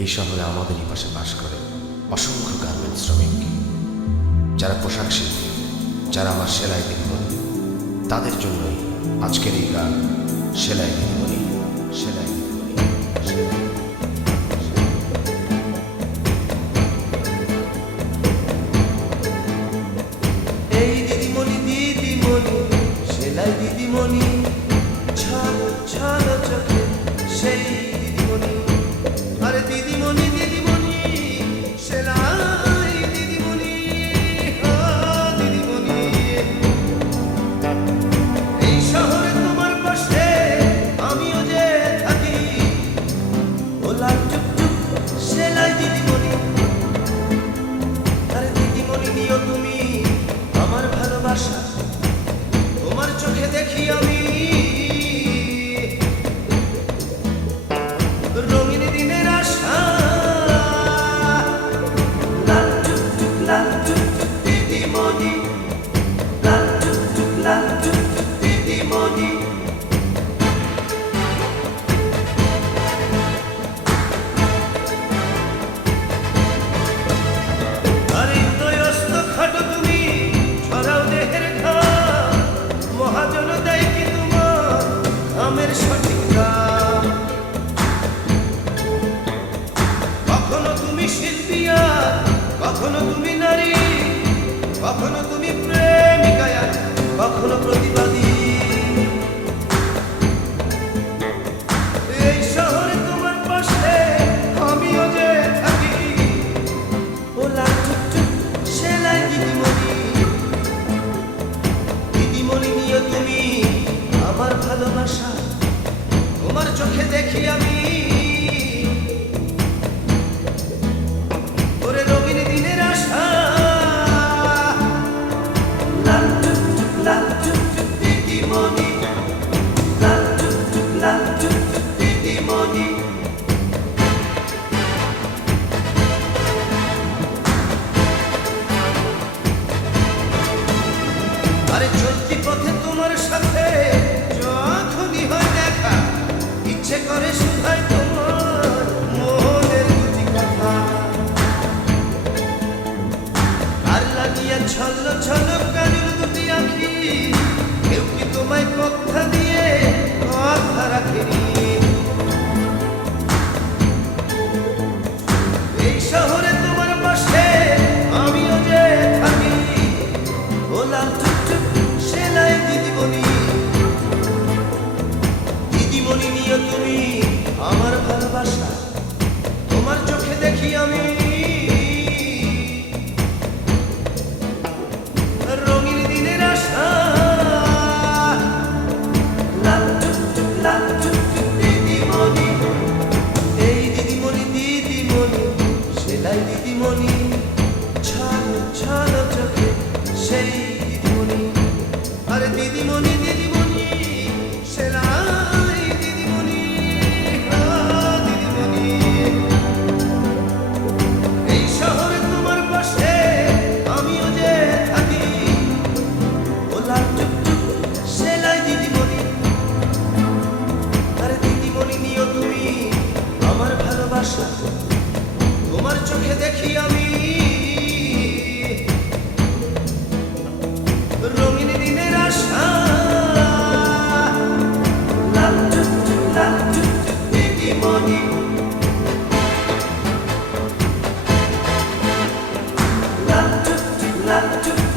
এই শহরে আমাদেরই পাশে বাস করে অসংখ্য গার্মেন্টস শ্রমিক, যারা পোশাক শিল্পী, যারা আমার সেলাই দিদিমণি। তাদের জন্যই আজকের এই গান, সেলাই দিদিমণি, সেলাই দিদিমণি, সেলাই। এই দিদিমণি দিদিমণি সেলাই দিদিমণি, ছল ছল চোখে সেই দিদিমণি। আরে দিদিমণি দিদিমণি সেলাই দিদিমণি, ও দিদিমণি। এই শহরে তোমার পাশে আমিও যে থাকি, ও লাল টুকটুক সেলাই দিদিমণি। আরে দিদিমণি নিও তুমি আমার ভালোবাসা, তোমার চোখে দেখি আমি রঙিন দিনের আশা। লাল টুকটুক দিদিমণি, লাল টুকটুক দিদিমণি। আরে উদয়স্ত খাটো তুমি, ছড়াও দেহের ঘাম, মহাজন দেয় কি তোমার আমের সঠিক দাম। কখনো তুমি শিল্পী আর কখনো তুমি নারী, কখনো তুমি প্রেমিকা আর কখনো প্রতিবাদী। এই শহরে তোমার পাশে আমিও যে থাকি, ও লাল টুকটুক সেলাই দিদিমণি। দিদিমণি নিয়ে তুমি আমার ভালোবাসা, তোমার চোখে দেখি আমি ওরে রঙিন দিনের আশা। লাল টুকটুক দিদিমণি, লাল টুকটুক দিদিমণি। আরে চলতি পথে তোমার সাথে যখনই হয় দেখা, ইচ্ছে করে শুধাই তোমার মনের দুটি কথা। আর লাগিয়া ছল্ল ছল্ল কাজল দুটি আঁখি, কেউ কি তোমায় কথা দিয়ে কথা রাখেনি। এই শহরে তোমার পাশে আমিও যে থাকি, ও লাল টুকটুক সেলাই দিদিমণি। দিদিমণি নিয়ে তুমি আমার ভালোবাসা, তোমার চোখে দেখি আমি রঙিন দিনের আশা। লাল টুকটুক দিদিমণি, এই দিদিমণি দিদিমণি সেলাই দিদিমণি, ছল ছল চোখে সেই দিদিমণি। আরে দিদিমণি দিদিমণি সেলাই দিদিমণি, ও দিদিমণি। এই শহরে তোমার পাশে আমিও যে থাকি, ও লাল টুকটুক সেলাই দিদিমণি। আরে দিদিমণি নিও তুমি আমার ভালোবাসা, তোমার চোখে দেখি আমি রঙিন দিনের আশা। লাল টুকটুক দিদিমণি, লাল টুকটুক